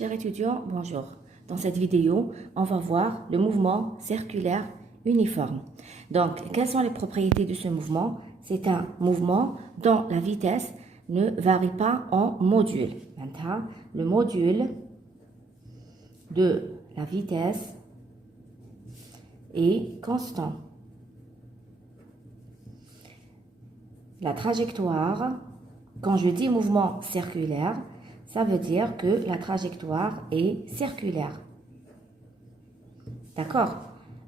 Chers étudiants, bonjour. Dans cette vidéo, on va voir le mouvement circulaire uniforme. Donc, quelles sont les propriétés de ce mouvement? C'est un mouvement dont la vitesse ne varie pas en module. Maintenant, le module de la vitesse est constant. La trajectoire, quand je dis mouvement circulaire, ça veut dire que la trajectoire est circulaire. D'accord?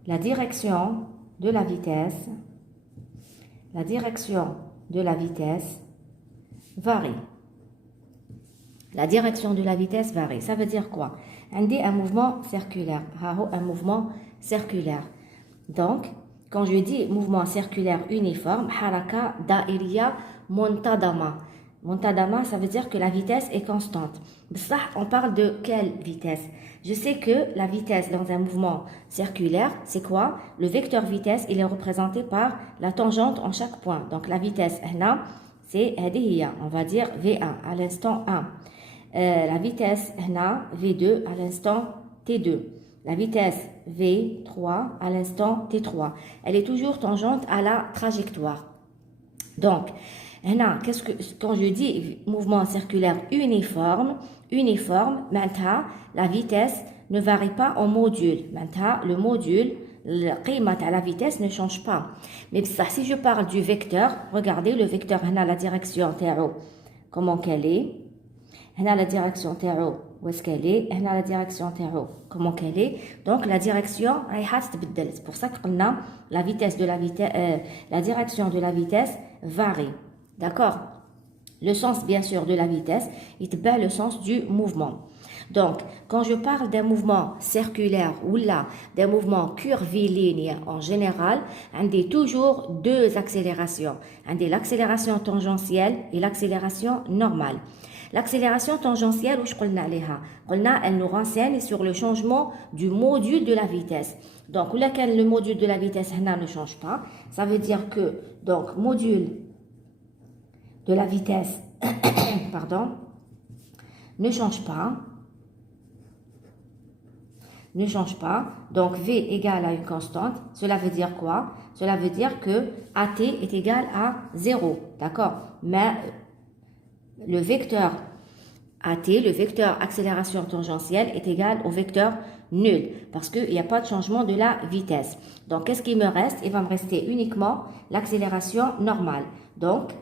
La direction de la vitesse varie. La direction de la vitesse varie. Ça veut dire quoi? On dit un mouvement circulaire. Un mouvement circulaire. Donc, quand je dis mouvement circulaire uniforme, haraka da'iriya montadama. Montadama, ça veut dire que la vitesse est constante. Ça, on parle de quelle vitesse? Je sais que la vitesse dans un mouvement circulaire, c'est quoi? Le vecteur vitesse, il est représenté par la tangente en chaque point. Donc, la vitesse, c'est on va dire V1 à l'instant 1. La vitesse, V2 à l'instant T2. La vitesse V3 à l'instant T3. Elle est toujours tangente à la trajectoire. Donc, quand je dis mouvement circulaire uniforme, maintenant, la vitesse ne varie pas en module. Maintenant, le module, la vitesse ne change pas. Mais ça, si je parle du vecteur, regardez le vecteur, la direction terreau, comment qu'elle est. La direction terreau, où est-ce qu'elle est? La direction terreau, comment qu'elle est? Donc, la direction, c'est pour ça qu'on a la vitesse de la direction de la vitesse varie. D'accord? Le sens, bien sûr, de la vitesse, il te bat le sens du mouvement. Donc, quand je parle d'un mouvement circulaire ou là, d'un mouvement curviligne en général, on a toujours deux accélérations. On a l'accélération tangentielle et l'accélération normale. L'accélération tangentielle, elle nous renseigne sur le changement du module de la vitesse. Donc, le module de la vitesse ne change pas. Ça veut dire que, donc, module de la vitesse, ne change pas. Donc, V égale à une constante. Cela veut dire quoi? Cela veut dire que AT est égal à 0. D'accord? Mais le vecteur AT, le vecteur accélération tangentielle, est égal au vecteur nul parce qu'il n'y a pas de changement de la vitesse. Donc, qu'est-ce qu'il me reste? Il va me rester uniquement l'accélération normale. Donc,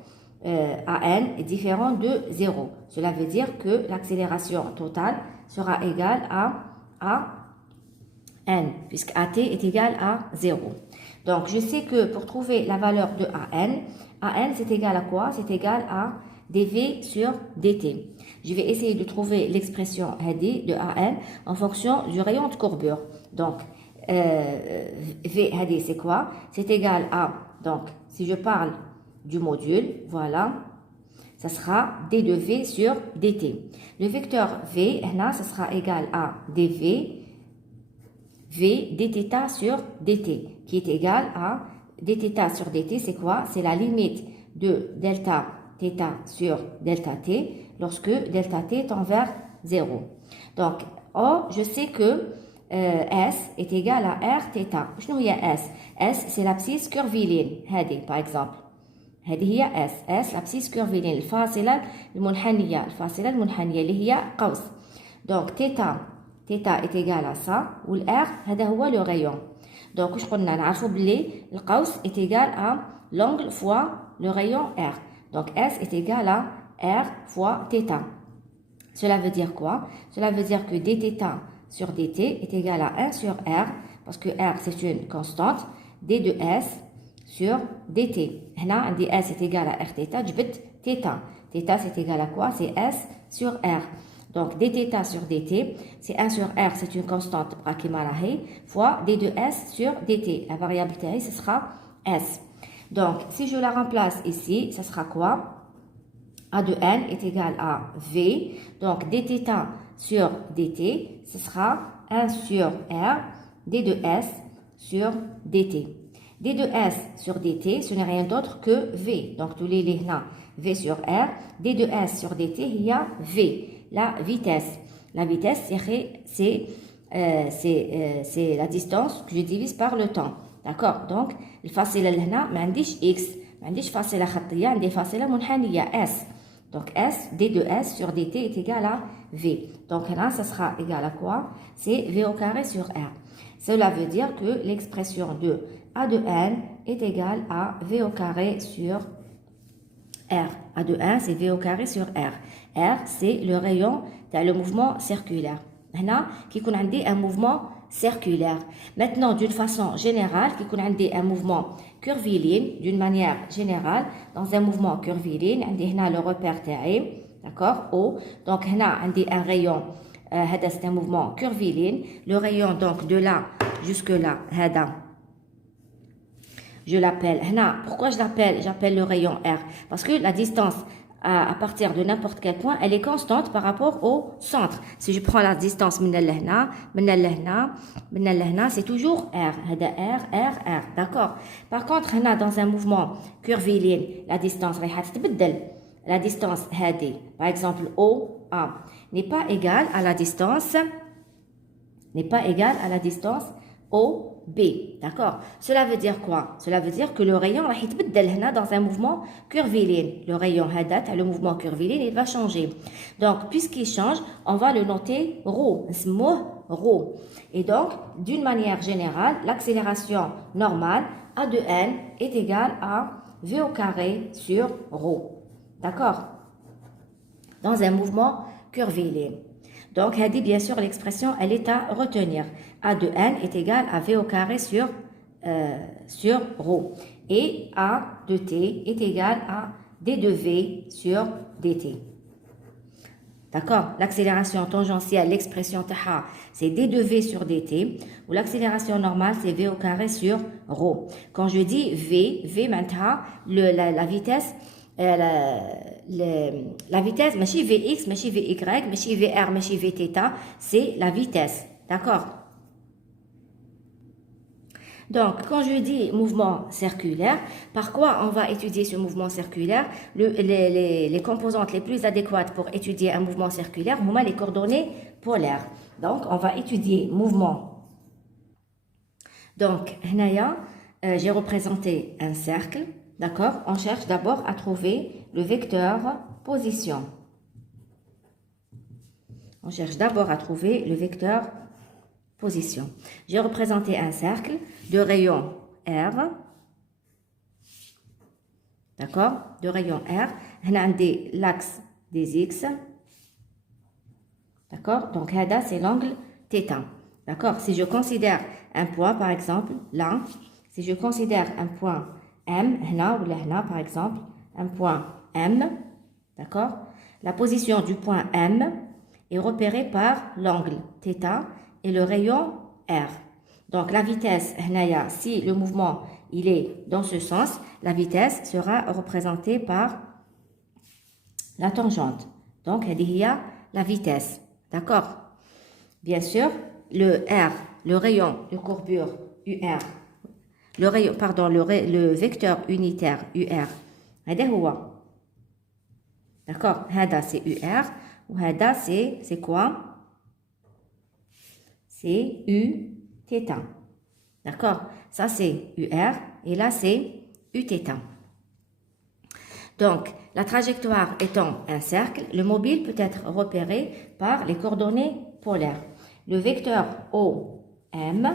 AN est différent de 0. Cela veut dire que l'accélération totale sera égale à N, puisque AT est égal à 0. Donc, je sais que pour trouver la valeur de AN c'est égal à quoi? C'est égal à dV sur dt. Je vais essayer de trouver l'expression de AN en fonction du rayon de courbure. Donc, V c'est quoi? C'est égal à, donc, si je parle du module, voilà, ça sera d de V sur dt. Le vecteur V, ça sera égal à dV, V dθ sur dt, qui est égal à dθ sur dt, c'est quoi? C'est la limite de delta θ sur delta t lorsque delta t tend vers 0. Donc, je sais que S est égal à R θ. شنو هي S? S, c'est l'abscisse curviligne, par exemple. هذه هي S l'abscisse curviligne الفاصلة المنحنية اللي هي قوس. Donc, θ est égal à ça, ou R, هذا هو le rayon. Donc, واش قلنا نعرفوا بلي القوس est égal à l'angle fois le rayon R. Donc, S est égal à R fois θ. Cela veut dire quoi? Cela veut dire que dθ sur dt est égal à 1 sur R, parce que R, c'est une constante, d de S sur dt. Là, on dit S est égal à R θ, جبت θ. θ, c'est égal à quoi? C'est S sur R. Donc, dθ sur dt, c'est 1 sur R, c'est une constante, fois d de S sur dt. La variable t, ce sera S. Donc, si je la remplace ici, ça sera quoi? A de N est égal à V. Donc, dθ sur dt, ce sera 1 sur R, d de S sur dt. d de S sur dt, ce n'est rien d'autre que V. Donc, tous les là, V sur R, d de S sur dt, il y a V, la vitesse. La vitesse, c'est la distance que je divise par le temps. D'accord? Donc, الفاصلة اللي هنا ما عنديش x, ما عنديش فاصلة خطية, عندي فاصلة منحنية s. Donc, s, d de s sur dt est égal à v. Donc, là, ça sera égal à quoi? C'est v au carré sur r. Cela veut dire que l'expression de a de n est égale à v au carré sur r. A de 1, c'est v au carré sur r. R, c'est le rayon dans le mouvement circulaire. Maintenant, qui qu'on a un mouvement circulaire. Maintenant, d'une façon générale, qui qu'on a un mouvement curviligne, d'une manière générale, dans un mouvement curviligne, on a le repère TE, d'accord, O. Donc, on a un rayon, c'est un mouvement curviligne. Le rayon, donc, de là jusque là, je l'appelle, pourquoi je l'appelle? J'appelle le rayon R. Parce que la distance à partir de n'importe quel point, elle est constante par rapport au centre. Si je prends la distance, c'est toujours R. R, R, R. D'accord? Par contre, dans un mouvement curviligne, la distance, la distance, par exemple, OA, n'est pas égale à la distance, OB. D'accord? Cela veut dire quoi? Cela veut dire que le rayon dans un mouvement curviligne. Le rayon le mouvement curviligne, il va changer. Donc, puisqu'il change, on va le noter ρ. ρ. Et donc, d'une manière générale, l'accélération normale A de n est égale à v au carré sur ρ. D'accord? Dans un mouvement curviligne. Donc, bien sûr, l'expression, elle est à retenir. A de n est égal à v au carré sur ρ. Et A de t est égal à d de v sur dt. D'accord? L'accélération tangentielle, l'expression taha, c'est d de v sur dt. Ou l'accélération normale, c'est v au carré sur ρ. Quand je dis v maintenant, la vitesse, la vitesse, ماشي Vx, ماشي Vy, ماشي Vr, ماشي Vθ, c'est la vitesse. D'accord? Donc, quand je dis mouvement circulaire, par quoi on va étudier ce mouvement circulaire? Les composantes les plus adéquates pour étudier un mouvement circulaire, sont les coordonnées polaires. Donc, on va étudier mouvement. Donc, j'ai représenté un cercle. D'accord? On cherche d'abord à trouver le vecteur position. On cherche d'abord à trouver le vecteur position. J'ai représenté un cercle de rayon R. D'accord? De rayon R. On a l'axe des X. D'accord? Donc, c'est l'angle θ. D'accord? Si je considère un point, par exemple, là, si je considère un point M, par exemple, un point M, d'accord? La position du point M est repérée par l'angle θ et le rayon R. Donc, la vitesse, si le mouvement il est dans ce sens, la vitesse sera représentée par la tangente. Donc, il y a la vitesse. D'accord? Bien sûr, le R, le rayon de courbure UR, le vecteur unitaire UR, d'accord, c'est UR, ou c'est quoi? C'est Uθ. D'accord? Ça c'est UR et là c'est Uθ. Donc, la trajectoire étant un cercle, le mobile peut être repéré par les coordonnées polaires. Le vecteur OM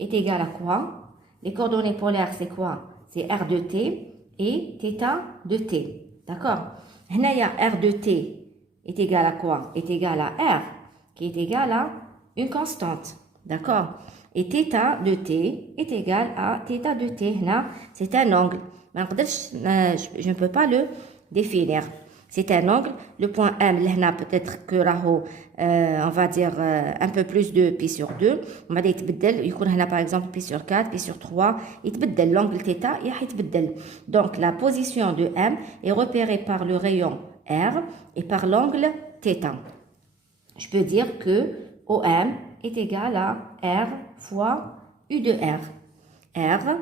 est égal à quoi? Les coordonnées polaires, c'est quoi? C'est R de t et θ de t. D'accord? R de t est égal à quoi? Est égal à R, qui est égal à une constante. D'accord? Et θ de t est égal à θ de t. Là, c'est un angle. Je ne peux pas le définir. C'est un angle. Le point M, là, peut-être que on va dire un peu plus de pi sur 2. On va dire par exemple pi sur 4, pi sur 3. L'angle θ, donc la position de M est repérée par le rayon R et par l'angle θ. Je peux dire que OM est égal à R fois U de R. R,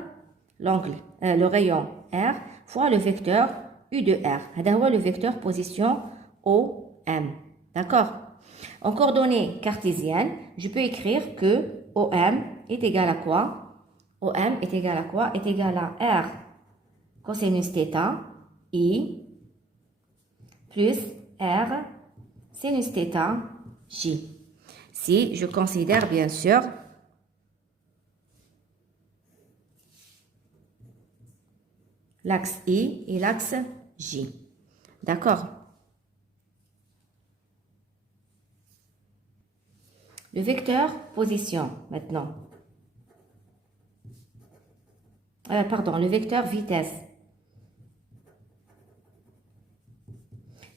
l'angle, le rayon R fois le vecteur U de R. C'est le vecteur position OM. D'accord? En coordonnées cartésiennes, je peux écrire que OM est égal à quoi? OM est égal à quoi? Est égal à R cosinus θ I plus R sinus θ J. Si je considère bien sûr l'axe I et l'axe J. D'accord? Le vecteur position maintenant. Pardon, le vecteur vitesse.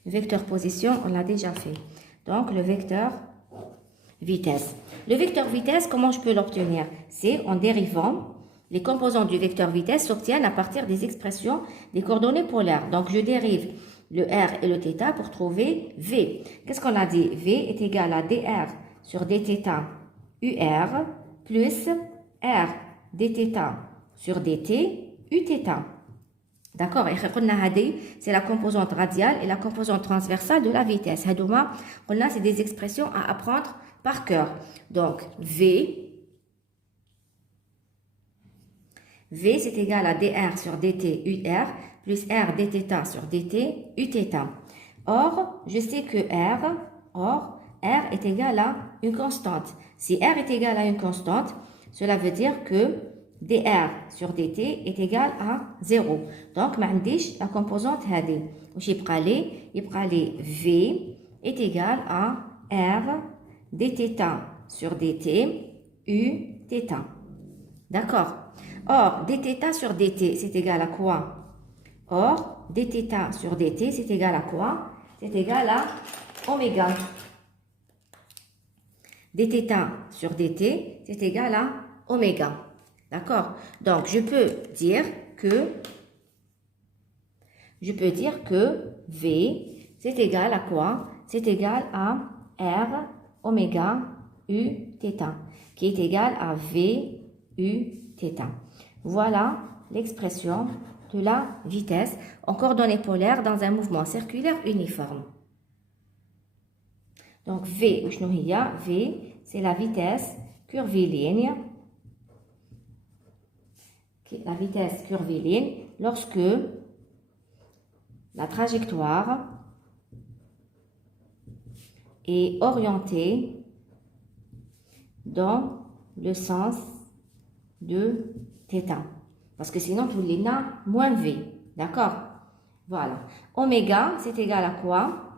Le vecteur position, on l'a déjà fait. Donc, le vecteur vitesse. Le vecteur vitesse, comment je peux l'obtenir? C'est en dérivant les composants du vecteur vitesse s'obtiennent à partir des expressions des coordonnées polaires. Donc, je dérive le R et le θ pour trouver V. Qu'est-ce qu'on a dit? V est égal à dr sur dθ UR plus R dθ sur dt Uθ. D'accord? C'est la composante radiale et la composante transversale de la vitesse. C'est des expressions à apprendre par cœur. Donc, V c'est égal à dr sur dt UR plus R dθ sur dt Uθ. Or, je sais que R est égal à une constante. Si R est égal à une constante, cela veut dire que dr sur dt est égal à 0. Donc, la composante هذه. يبقى لي V est égal à R dθ sur dt Uθ. D'accord? Or, dθ sur dt, c'est égal à quoi? Or, dθ sur dt, c'est égal à quoi? C'est égal à oméga. Dθ sur dt, c'est égal à oméga. D'accord? Donc, je peux dire que V, c'est égal à quoi? C'est égal à R oméga Uθ, qui est égal à V Uθ. Voilà l'expression de la vitesse en coordonnées polaires dans un mouvement circulaire uniforme. Donc, V, c'est la vitesse curviligne. La vitesse curviligne lorsque la trajectoire est orientée dans le sens de θ. Parce que sinon, tout les moins V. D'accord? Voilà. Oméga, c'est égal à quoi?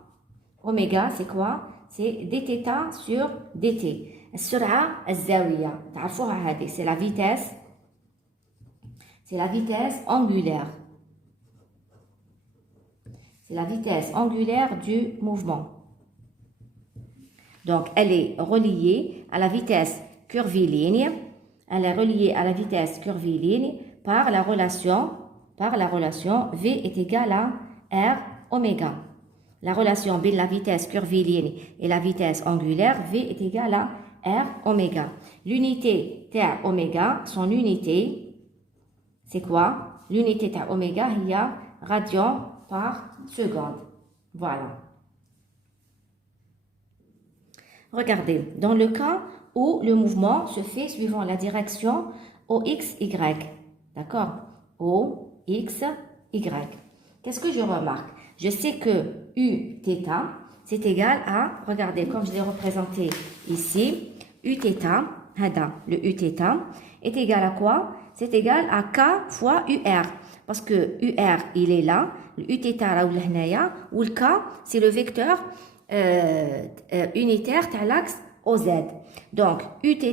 Oméga, c'est quoi? C'est dθ sur dt. السرعة الزاوية. تعرفوها هذه. C'est la vitesse angulaire. C'est la vitesse angulaire du mouvement. Donc, elle est reliée à la vitesse curviligne. Elle est reliée à la vitesse curviligne par la relation V est égal à R oméga. La relation entre la vitesse curviligne et la vitesse angulaire, V est égal à R oméga. L'unité T oméga, son unité, c'est quoi? L'unité T oméga, il y a radian par seconde. Voilà. Regardez, dans le cas où le mouvement se fait suivant la direction OXY, d'accord? OXY. Qu'est-ce que je remarque? Je sais que Uθ, c'est égal à, regardez, comme je l'ai représenté ici, Uθ, le Uθ, est égal à quoi? C'est égal à K fois UR. Parce que UR, il est là, le Uθ, ou le K, c'est le vecteur unitaire de l'axe OZ. Donc, Uθ,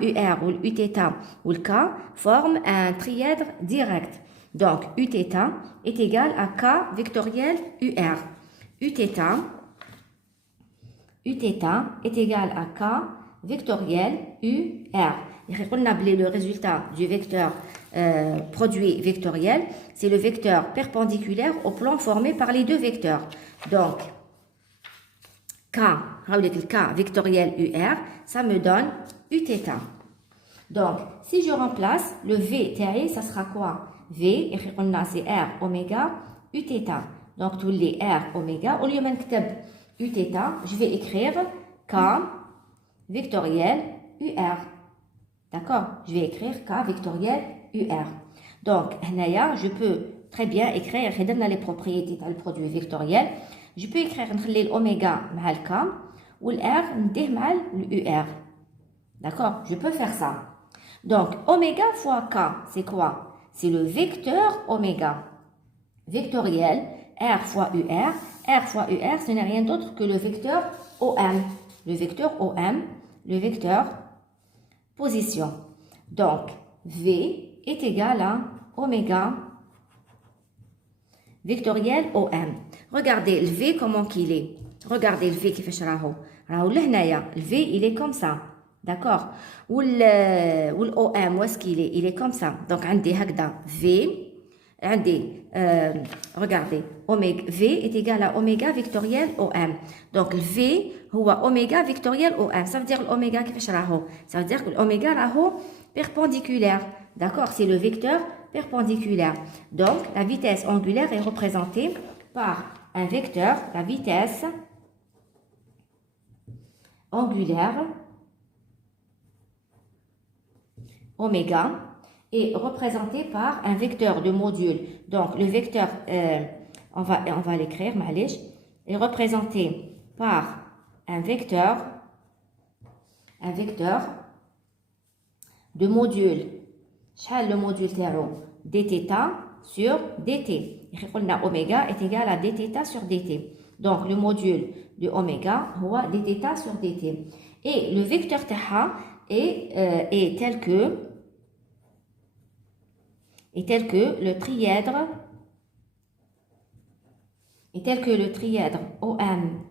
UR ou Uθ ou le K forment un trièdre direct. Donc, Uθ est égal à K vectoriel UR. Uθ est égal à K vectoriel UR. Le résultat du vecteur produit vectoriel, c'est le vecteur perpendiculaire au plan formé par les deux vecteurs. Donc, K vectoriel UR, ça me donne Uθ. Donc, si je remplace le V, ça sera quoi? V, c'est R oméga Uθ. Donc, tous les R oméga, au lieu de Uθ, je vais écrire K vectoriel UR. D'accord? Je vais écrire K vectoriel UR. Donc, je peux très bien écrire les propriétés du produit vectoriel. Je peux écrire l'oméga avec le K ou l'R avec l'UR. D'accord? Je peux faire ça. Donc, oméga fois K, c'est quoi? C'est le vecteur oméga vectoriel R fois UR. R fois UR, ce n'est rien d'autre que le vecteur OM. Le vecteur OM, le vecteur position. Donc, V est égal à oméga vectoriel OM. Regardez le V comment qu'il est. Regardez le V qui fait charaho. Le V, il est comme ça. D'accord? Ou l'OM, où est-ce qu'il est? Il est comme ça. Donc, on dit V. Regardez, V est égal à oméga vectoriel OM. Donc, le V, c'est oméga vectoriel OM. Ça veut dire l'oméga qui fait charaho. Ça veut dire que l'oméga est perpendiculaire. D'accord? C'est le vecteur perpendiculaire. Donc, la vitesse angulaire est représentée par un vecteur, la vitesse angulaire oméga est représentée par un vecteur de module. Donc, le vecteur, on va l'écrire, est représenté par un vecteur de module. Le module dθ sur dt. Oméga est égal à dθ sur dt. Donc, le module de oméga est dθ sur dt. Et le vecteur θ est tel que le trièdre OM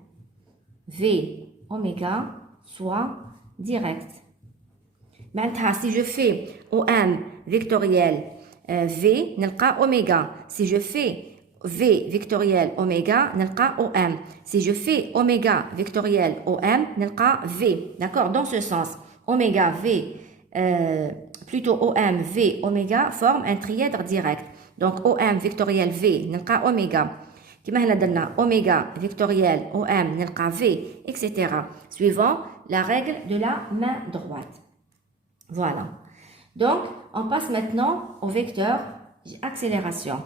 V oméga soit direct. Maintenant, si je fais OM vectoriel V, نلقى oméga. Si je fais V vectoriel oméga, نلقى OM. Si je fais oméga vectoriel OM, نلقى V. D'accord? Dans ce sens, oméga V, plutôt OM V oméga forme un trièdre direct. Donc, OM vectoriel V, نلقى oméga. كما هنا درنا oméga vectoriel OM, نلقى V, etc. Suivant la règle de la main droite. Voilà. Donc, on passe maintenant au vecteur accélération.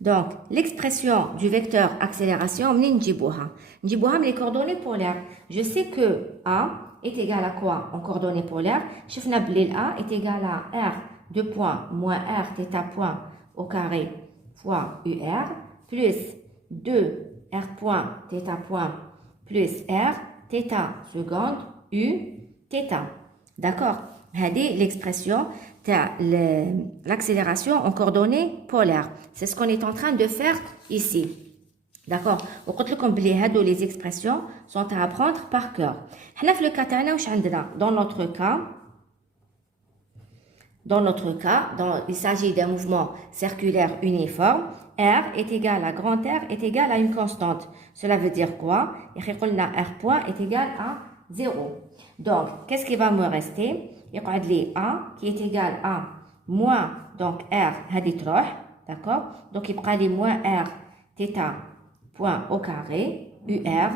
Donc, l'expression du vecteur accélération, نجيبوها les coordonnées polaires. Je sais que A est égal à quoi en coordonnées polaires? شفنا بلي A est égal à R 2 points moins R θ point au carré fois UR plus 2 R point θ point plus R θ seconde U θ. D'accord? C'est l'expression de l'accélération en coordonnées polaires. C'est ce qu'on est en train de faire ici. D'accord? Les expressions sont à apprendre par cœur. Dans notre cas, il s'agit d'un mouvement circulaire uniforme. R est égal à grand R est égal à une constante. Cela veut dire quoi? R point est égal à 0. Donc, qu'est-ce qui va me rester? Il y a A qui est égal à moins donc R d'accord? Donc, il y a moins R θ point au carré UR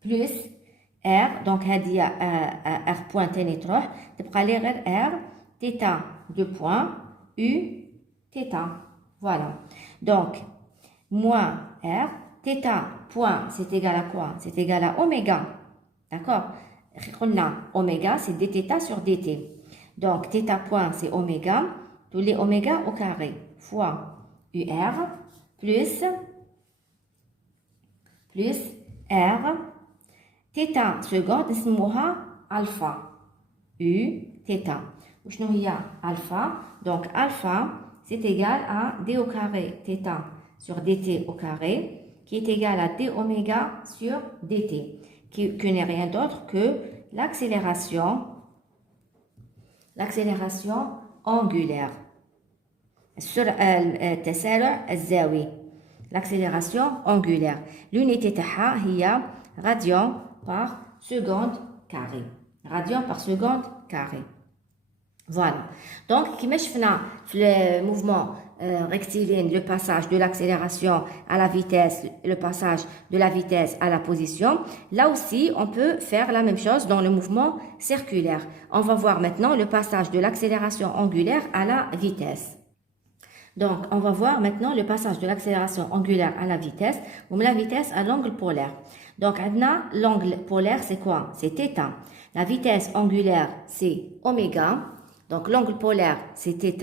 plus R donc il y a R point تاني تروح تبقى لي غير R θ 2 points U θ. Voilà. Donc, moins R, θ point, c'est égal à quoi? C'est égal à oméga. D'accord? Oméga, c'est dθ sur dt. Donc, θ point, c'est oméga. Tous les oméga au carré fois UR plus R. θ seconde, نسموها alpha. U θ. وشنو هي alpha? Donc, alpha, c'est égal à d au carré θ sur dt au carré, qui est égal à d oméga sur dt, qui n'est rien d'autre que l'accélération angulaire. التسارع الزاوي. L'accélération angulaire. L'unité تاعها هي radian par seconde carré. Radian par seconde carré. Voilà. Donc, qui le mouvement rectiligne, le passage de l'accélération à la vitesse, le passage de la vitesse à la position. Là aussi, on peut faire la même chose dans le mouvement circulaire. On va voir maintenant le passage de l'accélération angulaire à la vitesse. Donc, on va voir maintenant le passage de l'accélération angulaire à la vitesse, ou la vitesse à l'angle polaire. Donc, maintenant, l'angle polaire, c'est quoi? C'est θ. La vitesse angulaire, c'est oméga. Donc, l'angle polaire, c'est θ.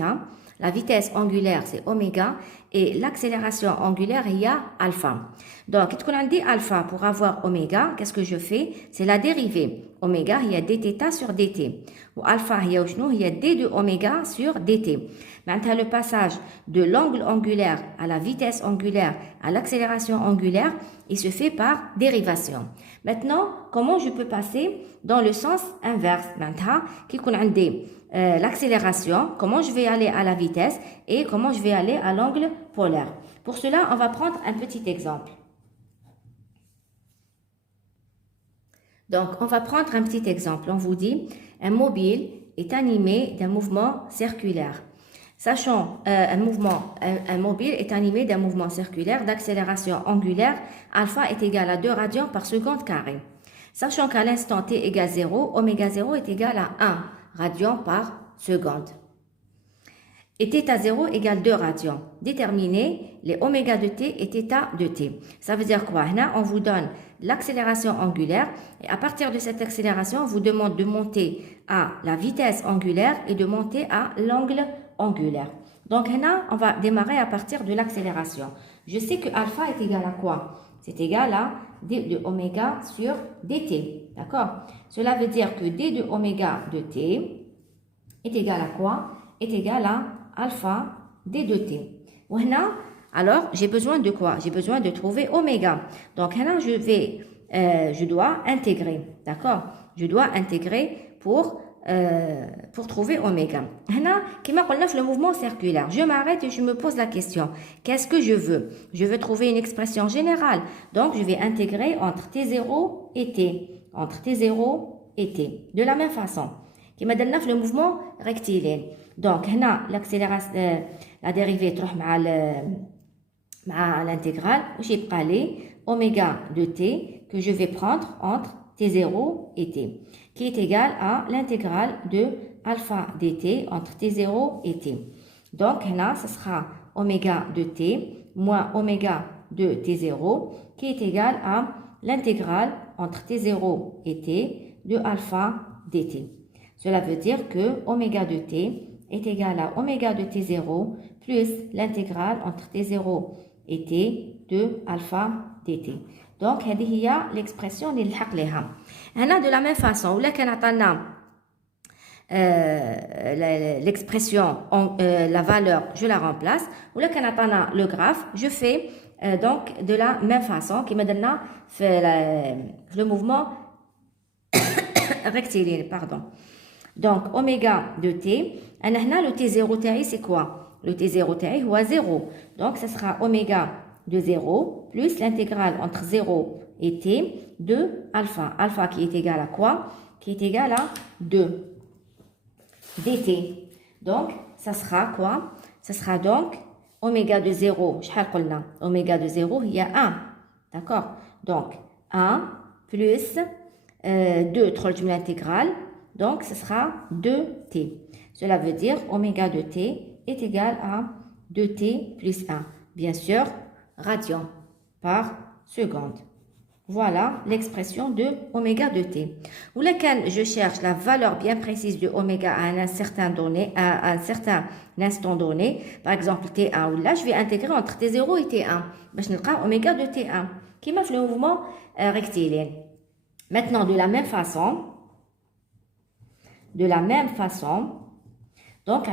La vitesse angulaire, c'est oméga. Et l'accélération angulaire, il y a alpha. Donc, quand on dit alpha pour avoir oméga, qu'est-ce que je fais? C'est la dérivée. Oméga, il y a dθ sur dt. Ou alpha, il y a d de oméga sur dt. Maintenant, le passage de l'angle angulaire à la vitesse angulaire à l'accélération angulaire, il se fait par dérivation. Maintenant, comment je peux passer dans le sens inverse? Maintenant, qui qu'on l'accélération, comment je vais aller à la vitesse et comment je vais aller à l'angle polaire. Pour cela, on va prendre un petit exemple. Donc, on va prendre un petit exemple. On vous dit, un mobile est animé d'un mouvement circulaire. Sachant, un mobile est animé d'un mouvement circulaire d'accélération angulaire, alpha est égal à 2 radians par seconde carré. Sachant qu'à l'instant t égale 0, oméga 0 est égal à 1 radian par seconde. Et θ0 égale 2 radians. Déterminez les oméga de t et θ de t. Ça veut dire quoi? Là, on vous donne l'accélération angulaire et à partir de cette accélération, on vous demande de monter à la vitesse angulaire et de monter à l'angle angulaire. Donc là, on va démarrer à partir de l'accélération. Je sais que alpha est égal à quoi? C'est égal à d de oméga sur dt. D'accord? Cela veut dire que d de oméga de t est égal à quoi? Est égal à alpha d de t. Voilà. Alors, j'ai besoin de quoi? J'ai besoin de trouver oméga. Donc là, je dois intégrer. D'accord? Je dois intégrer pour trouver oméga. Là, qui m'a dit le mouvement circulaire. Je m'arrête et je me pose la question. Qu'est-ce que je veux? Je veux trouver une expression générale. Donc, je vais intégrer entre T0 et T. Entre T0 et T. De la même façon. Qui m'a donné le mouvement rectiligne. Donc, là, l'accélération, la dérivée trouve à l'intégrale. J'ai parlé oméga de T que je vais prendre entre T0 et T, qui est égal à l'intégrale de alpha dt entre T0 et T. Donc là, ce sera oméga de T moins oméga de T0, qui est égal à l'intégrale entre T0 et T de alpha dt. Cela veut dire que oméga de T est égal à oméga de T0 plus l'intégrale entre T0 et T de alpha dt. Donc, هذه هي l'expression اللي نلحق لها. هنا de la même façon, ولا كان عطانا l'expression, la valeur, je la remplace. ولا كان عطانا le graphe, je fais donc de la même façon qui me donne le mouvement rectiligne, pardon. Donc, oméga de t, هنا le t0 تاعي c'est quoi? Le t0 تاعي هو 0. Donc, ce sera oméga de 0 plus l'intégrale entre 0 et t de alpha. Alpha qui est égal à quoi? Qui est égal à 2 dt. Donc, ça sera quoi? Ça sera donc oméga de 0. Oméga de 0, il y a 1. D'accord? Donc, 1 plus 2, l'intégrale. Donc, ce sera 2t. Cela veut dire oméga de t est égal à 2t plus 1. Bien sûr, radians par seconde. Voilà l'expression de oméga de t. Ou laquelle je cherche la valeur bien précise de oméga à un certain instant donné, par exemple t1 ou là, je vais intégrer entre t0 et t1. Je vais oméga de t1 qui marche le mouvement rectiligne. Maintenant, de la même façon, donc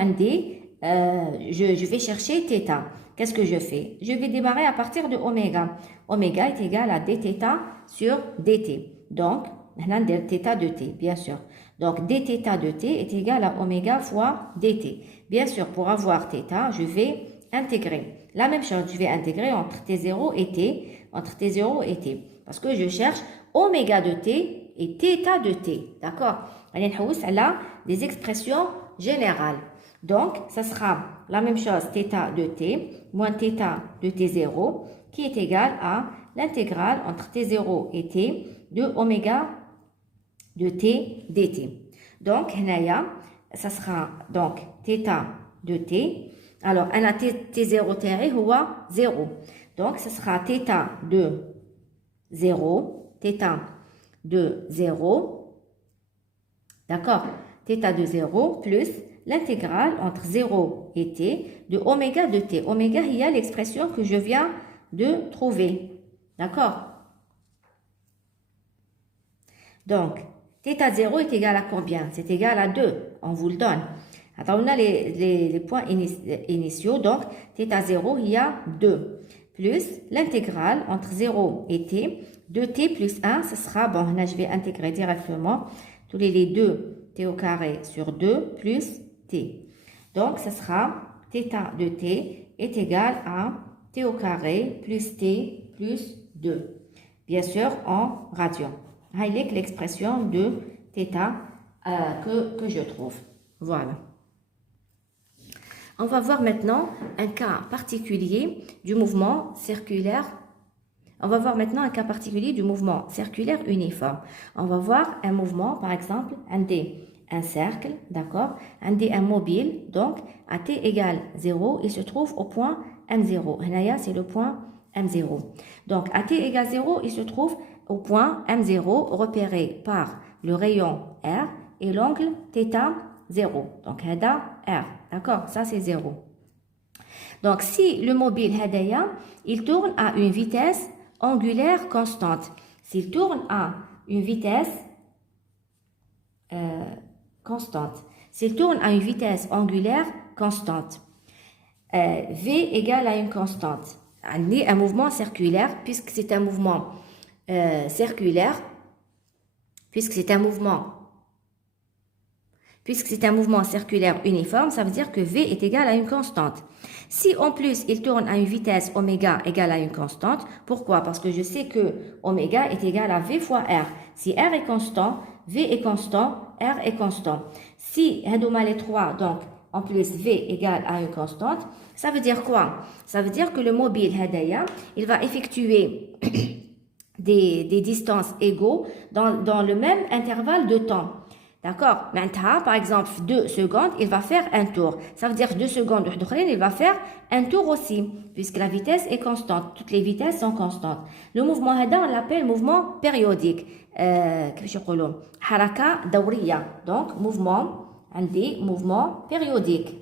je vais chercher θ. Qu'est-ce que je fais? Je vais démarrer à partir de oméga. Oméga est égal à dθ sur dt. Donc, θ de t, bien sûr. Donc, dθ de t est égal à oméga fois dt. Bien sûr, pour avoir θ, je vais intégrer. La même chose, je vais intégrer entre t0 et t. Entre t0 et t. Parce que je cherche oméga de t et θ de t. D'accord? On a des expressions général. Donc, ça sera la même chose, θ de t moins θ de t0 qui est égal à l'intégrale entre t0 et t de oméga de t dt. Donc, ça sera donc θ de t. Alors, on a t0 تاعي هو 0. Donc, ce sera θ de 0, θ de 0, d'accord, θ de 0 plus l'intégrale entre 0 et t de oméga de t. Oméga, il y a l'expression que je viens de trouver, d'accord. Donc, θ0 est égal à combien? C'est égal à 2, on vous le donne. Alors, on a les points initiaux, donc θ0, il y a 2, plus l'intégrale entre 0 et t, 2t plus 1, ce sera, bon, là je vais intégrer directement tous les 2 t au carré sur 2 plus t. Donc, ce sera θ de t est égal à t au carré plus t plus 2, bien sûr en radian. C'est l'expression de θ que je trouve. Voilà. On va voir maintenant un cas particulier du mouvement circulaire. On va voir maintenant un cas particulier du mouvement circulaire uniforme. On va voir un mouvement, par exemple, un cercle, d'accord, un mobile, donc à t égale 0, il se trouve au point M0. Là, c'est le point M0. Donc, à t égale 0, il se trouve au point M0 repéré par le rayon R et l'angle θ 0. Donc, R. D'accord, ça c'est 0. Donc, si le mobile hadaya, il tourne à une vitesse angulaire constante. S'il tourne à une vitesse constante. S'il tourne à une vitesse angulaire constante. V égale à une constante. Un mouvement circulaire, puisque c'est un mouvement circulaire, puisque c'est un mouvement circulaire uniforme, ça veut dire que V est égal à une constante. Si en plus il tourne à une vitesse oméga égale à une constante, pourquoi? Parce que je sais que oméga est égal à V fois R. Si R est constant, V est constant, R est constant. Si hadouma les trois, donc en plus V égale à une constante, ça veut dire quoi? Ça veut dire que le mobile hadaya, il va effectuer des distances égaux dans le même intervalle de temps. D'accord? Maintenant, par exemple, 2 secondes, il va faire un tour. Ça veut dire 2 secondes, il va faire un tour aussi, puisque la vitesse est constante. Toutes les vitesses sont constantes. Le mouvement hada, on l'appelle mouvement périodique. Haraka dawriya. Donc, mouvement périodique.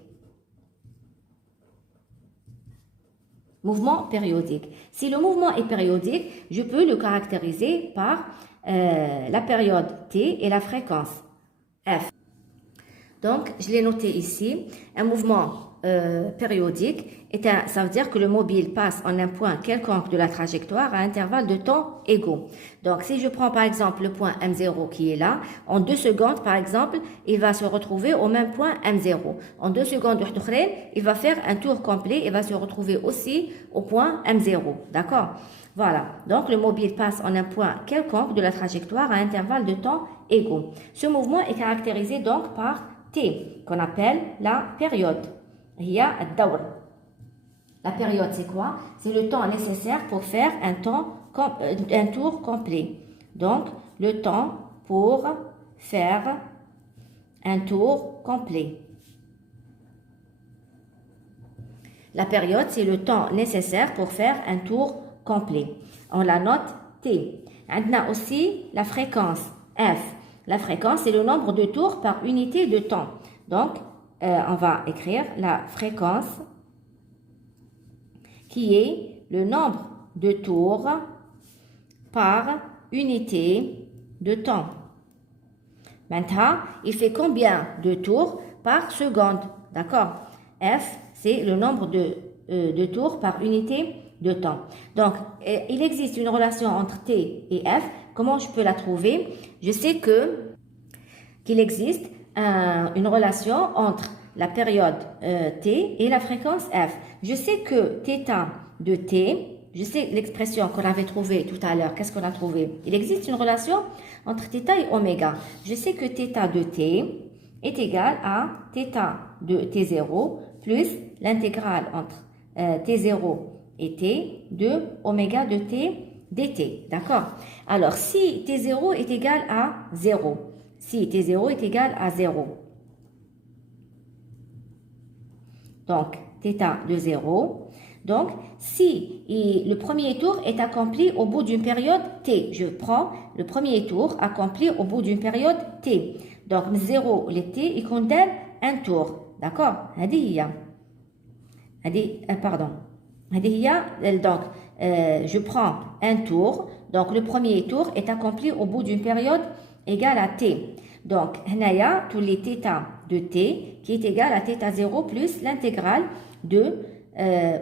Mouvement périodique. Si le mouvement est périodique, je peux le caractériser par la période T et la fréquence F. Donc, je l'ai noté ici. Un mouvement périodique, ça veut dire que le mobile passe en un point quelconque de la trajectoire à intervalle de temps égaux. Donc, si je prends par exemple le point M0 qui est là, en 2 secondes, par exemple, il va se retrouver au même point M0. En 2 secondes, il va faire un tour complet et va se retrouver aussi au point M0. D'accord? Voilà. Donc, le mobile passe en un point quelconque de la trajectoire à intervalle de temps égaux. Ce mouvement est caractérisé donc par T, qu'on appelle la période. Il y a la période, c'est quoi? C'est le temps nécessaire pour faire un tour complet. Donc, le temps pour faire un tour complet. La période, c'est le temps nécessaire pour faire un tour complet. On la note T. On a aussi la fréquence F. La fréquence, c'est le nombre de tours par unité de temps. Donc, on va écrire la fréquence qui est le nombre de tours par unité de temps. Maintenant, il fait combien de tours par seconde? D'accord? F, c'est le nombre de tours par unité de temps. Donc, il existe une relation entre T et F. Comment je peux la trouver? Je sais qu'il existe une relation entre la période T et la fréquence F. Je sais que θ de T, je sais l'expression qu'on avait trouvée tout à l'heure. Qu'est-ce qu'on a trouvé? Il existe une relation entre θ et oméga. Je sais que θ de T est égal à θ de T0 plus l'intégrale entre T0 et T de oméga de T dt. D'accord? Alors, si T0 est égal à 0, si T0 est égal à 0, donc θ de 0, donc si le premier tour est accompli au bout d'une période t, je prends le premier tour accompli au bout d'une période t. Donc 0 le t il condamne un tour. D'accord? Pardon. Donc je prends un tour. Donc le premier tour est accompli au bout d'une période égale à t. Donc il y a tous les θ de t qui est égal à θ0 plus l'intégrale de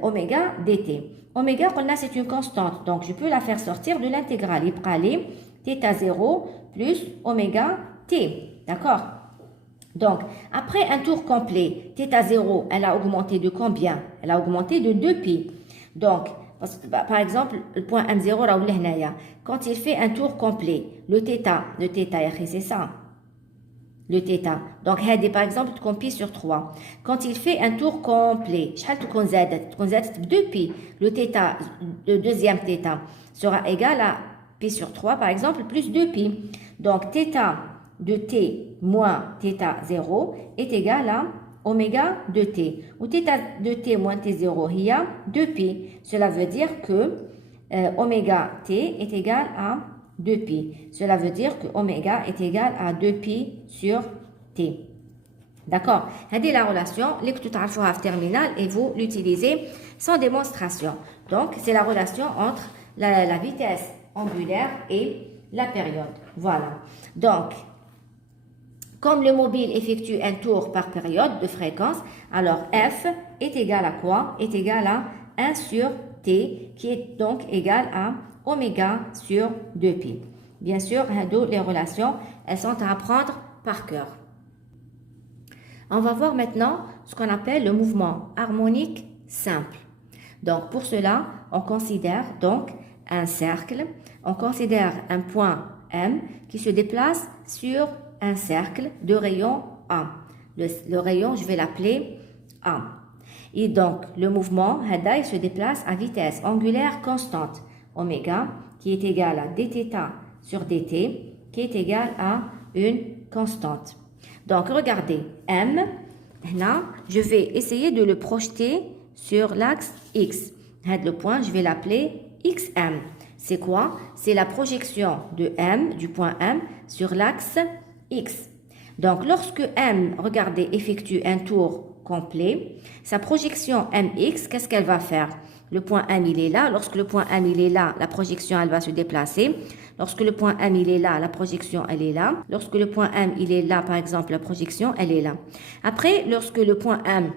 oméga dt. Oméga, c'est une constante, donc je peux la faire sortir de l'intégrale. Il prend θ0 plus oméga t. D'accord? Donc, après un tour complet, θ0, elle a augmenté de combien? Elle a augmenté de 2π. Donc, par exemple, le point M0, quand il fait un tour complet, le θ, c'est ça, le θ. Donc, par exemple, compie sur 3. Quand il fait un tour complet, 2π, le θ, le deuxième θ, sera égal à π sur 3, par exemple, plus 2π. Donc, θ de t moins θ0 est égal à oméga de t. Ou θ de t moins t0, il y a 2π. Cela veut dire que oméga t est égal à 2π. Cela veut dire que oméga est égal à 2π sur t. D'accord? C'est la relation que tu as en terminale et vous l'utilisez sans démonstration. Donc, c'est la relation entre la vitesse angulaire et la période. Voilà. Donc, comme le mobile effectue un tour par période de fréquence, alors f est égal à quoi? Est égal à 1 sur t, qui est donc égal à oméga sur 2π. Bien sûr, les relations, elles sont à apprendre par cœur. On va voir maintenant ce qu'on appelle le mouvement harmonique simple. Donc, pour cela, on considère donc un cercle, on considère un point M qui se déplace sur un cercle de rayon A. Le rayon, je vais l'appeler A. Et donc, le mouvement, il se déplace à vitesse angulaire constante, oméga, qui est égal à dθ sur dt, qui est égal à une constante. Donc, regardez, M, là, je vais essayer de le projeter sur l'axe X. Le point, je vais l'appeler XM. C'est quoi? C'est la projection de M, du point M, sur l'axe X. Donc, lorsque M, regardez, effectue un tour complet, sa projection MX, qu'est-ce qu'elle va faire? Le point M, il est là. Lorsque le point M, il est là, la projection, elle va se déplacer. Lorsque le point M, il est là, la projection, elle est là. Lorsque le point M, il est là, par exemple, la projection, elle est là. Après, lorsque le point M,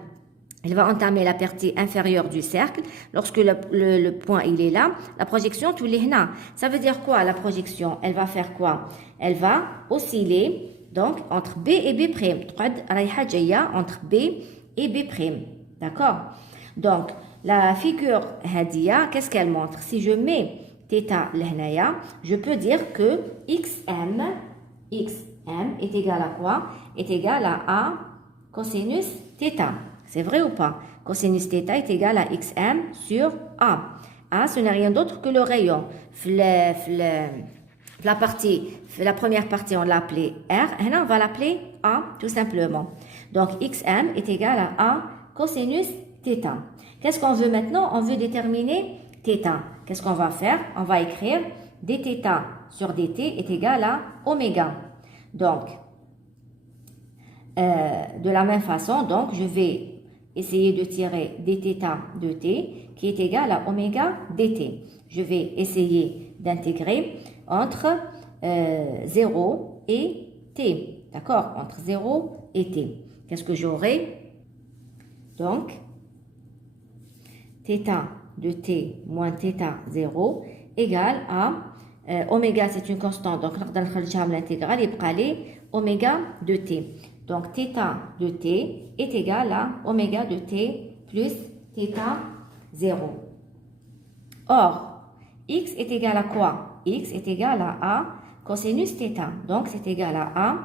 il va entamer la partie inférieure du cercle. Lorsque le point, il est là, la projection, tout est là. Ça veut dire quoi, la projection? Elle va faire quoi? Elle va osciller, donc, entre B et B'. Entre B et B'. D'accord? Donc, la figure Hadia, qu'est-ce qu'elle montre? Si je mets θ l'hnaya, je peux dire que XM est égal à quoi? Est égal à A cosinus θ. C'est vrai ou pas? Cosinus θ est égal à XM sur A. A, ce n'est rien d'autre que le rayon. La première partie, on l'a appelée R. Et là, on va l'appeler A, tout simplement. Donc, XM est égal à A cosinus θ. Qu'est-ce qu'on veut maintenant? On veut déterminer θ. Qu'est-ce qu'on va faire? On va écrire dθ sur dt est égal à oméga. Donc, de la même façon, donc, je vais essayer de tirer dθ de t qui est égal à oméga dt. Je vais essayer d'intégrer entre 0 et t. D'accord? Entre 0 et t. Qu'est-ce que j'aurai? Donc, θ de t moins θ0 égale à oméga, c'est une constante, donc l'intégrale est pralée oméga de t. Donc, θ de t est égal à oméga de t plus θ0. Or, x est égal à quoi? X est égal à A cosinus θ. Donc, c'est égal à A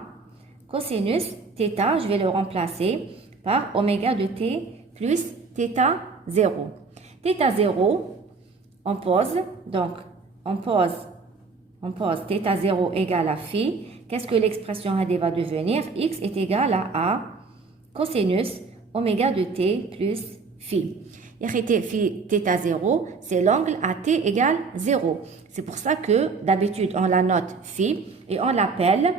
cosinus θ. θ, je vais le remplacer par oméga de t plus θ 0. Θ 0, on pose, donc on pose θ 0 égale à phi. Qu'est-ce que l'expression va devenir? X est égal à A cosinus oméga de t plus phi. Phi θ 0, c'est l'angle à t égale 0. C'est pour ça que d'habitude on la note phi et on l'appelle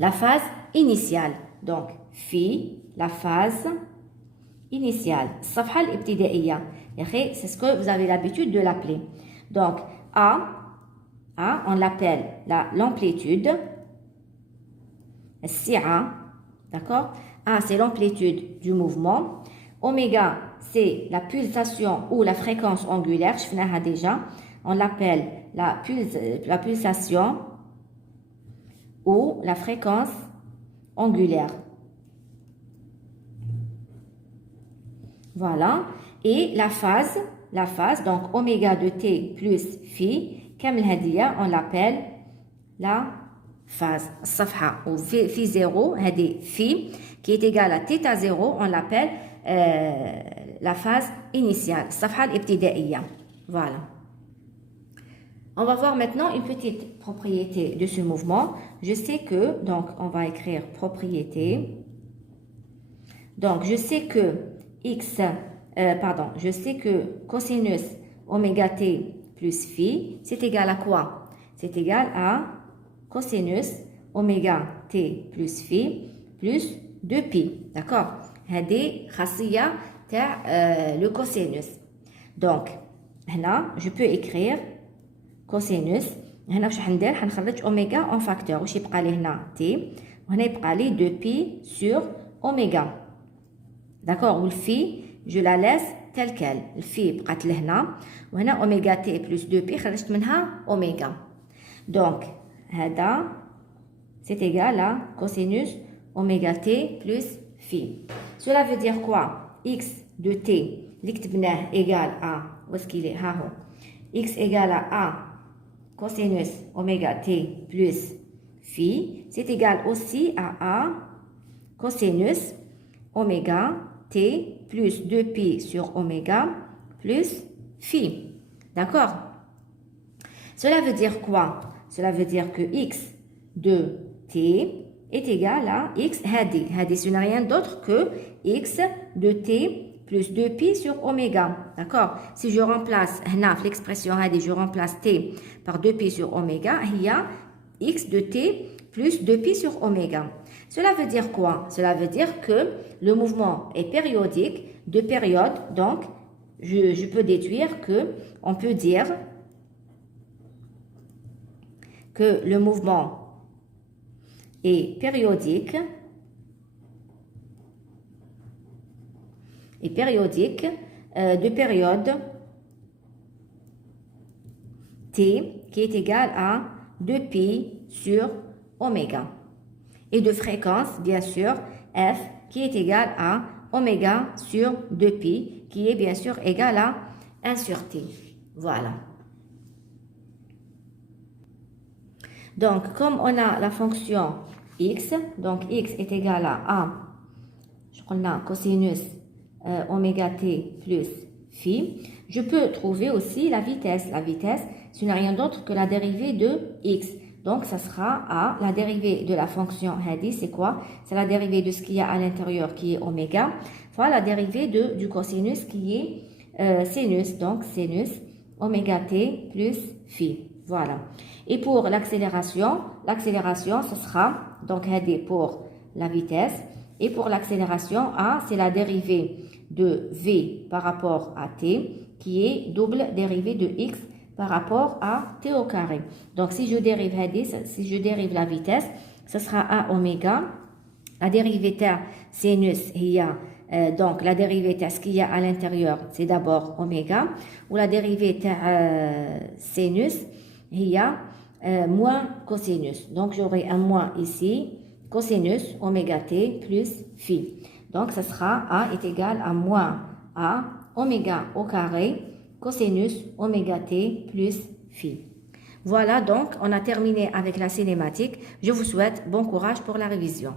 la phase initiale. Donc phi, la phase initiale. الصفحة الابتدائية. C'est ce que vous avez l'habitude de l'appeler. Donc A, on l'appelle l'amplitude. SIA, d'accord? A, c'est l'amplitude du mouvement. Oméga, c'est la pulsation ou la fréquence angulaire. Je finis déjà. On l'appelle la pulsation ou la fréquence angulaire. Voilà. Et la phase, donc oméga de t plus phi, on l'appelle la phase. الصفحة ou phi 0, phi, qui est égal à θ 0, on l'appelle la phase initiale. الصفحة الابتدائية. Voilà. On va voir maintenant une petite propriété de ce mouvement. Je sais que, donc on va écrire propriété. Donc je sais que je sais que cosinus oméga t plus phi, c'est égal à quoi? C'est égal à cosinus oméga t plus phi plus 2pi. D'accord? هذه خاصية تاع le cosinus. Donc هنا je peux écrire cosinus. هنا واش حندير؟ حنخرج اوميغا en facteur. واش يبقى لي هنا t وهنا يبقى لي 2pi sur oméga. D'accord? Ou le phi, je la laisse telle quelle. Le phi بقات لهنا وهنا oméga t plus 2pi خرجت منها oméga. Donc هذا c'est égal à cosinus oméga t plus phi. Cela veut dire quoi? X de t اللي كتبناه égal à où est-ce qu'il est? ها هو. X égale à A cosinus oméga t plus phi, c'est égal aussi à A cosinus oméga t plus 2pi sur oméga plus phi. D'accord? Cela veut dire quoi? Cela veut dire que x de t est égal à x hadi. Hadi, ce n'est rien d'autre que x de t plus 2pi sur oméga. D'accord? Si je remplace l'expression hadi, je remplace t par 2pi sur oméga, il y a x de t plus 2pi sur oméga. Cela veut dire quoi? Cela veut dire que le mouvement est périodique de période. Donc, je peux déduire que on peut dire que le mouvement est périodique de période t qui est égal à 2pi sur oméga. Et de fréquence, bien sûr, f qui est égal à oméga sur 2pi, qui est bien sûr égal à 1 sur t. Voilà. Donc, comme on a la fonction x, donc x est égal à A, je prends cosinus oméga t plus phi, je peux trouver aussi la vitesse. La vitesse, ce n'est rien d'autre que la dérivée de x. Donc, ça sera à la dérivée de la fonction hadi, c'est quoi? C'est la dérivée de ce qu'il y a à l'intérieur qui est oméga, fois la dérivée du cosinus qui est sinus, donc sinus oméga t plus phi. Voilà. Et pour l'accélération, ce sera donc hadi pour la vitesse. Et pour l'accélération, A, c'est la dérivée de v par rapport à t, qui est double dérivée de x par rapport à t au carré. Donc, si je dérive la vitesse, ce sera A oméga. La dérivée de sinus, il y a donc la dérivée de ce qu'il y a à l'intérieur, c'est d'abord oméga. Ou la dérivée de sinus, il y a moins cosinus. Donc, j'aurai un moins ici, cosinus oméga t plus phi. Donc, ce sera A est égal à moins A oméga au carré cosinus oméga t plus phi. Voilà, donc, on a terminé avec la cinématique. Je vous souhaite bon courage pour la révision.